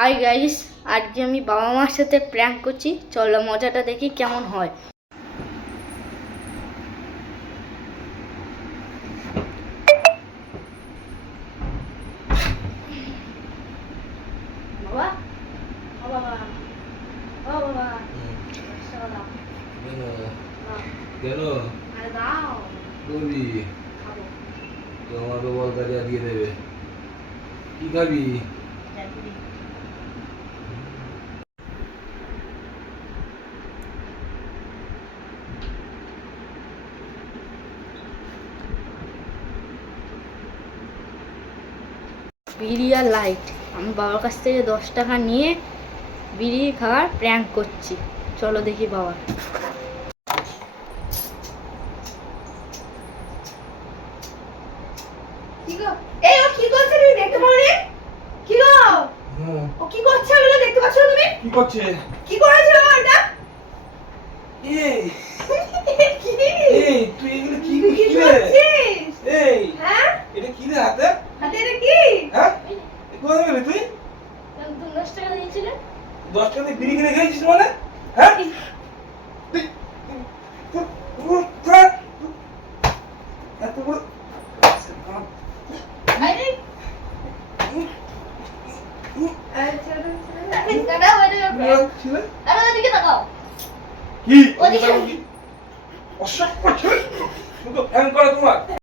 Hi guys, আজকে আমি বাবা মার সাথে প্র্যাঙ্ক করছি। চলো মজাটা দেখি কেমন হয়। বাবা, ও বাবা, ও বাবা, চলো কেন আরে দাও, করবি? খাবো। তোমাকে বল কাজে দিয়ে দেবে। কি খাবি? র্যাপিডি। বিড়ি আর লাইট। আমি বাবার কাছ থেকে 10 টাকা নিয়ে বিড়ি খাওয়ার প্র্যাঙ্ক করছি। চলো দেখি বাবা। কি গো? এই ও কি করছে তুমি দেখতে পাও নি? কি গো? ও কি করছে বলো দেখতে পাচ্ছ তুমি? কি করছে? কি করেছে ও এটা? এই কি? এই তুই এগুলো কি কি কি রে? করছিস? এই হ্যাঁ? এটা কি রে হাতে? হাতে এটা কি? হ্যাঁ? কোথায় গেলি তুই? তুমি 10 টাকা দিয়েছিলে? 10 টাকা দিয়ে বিড়ি কিনে খেয়েছিস মানে? হ্যাঁ? এত বড় আরে আচ্ছা দাদা ছিল? আরে ওদিকে তাকাও। কি? ওদিকে। অসভ্য ছেলে। তুমি তো ফ্যান করে তোমার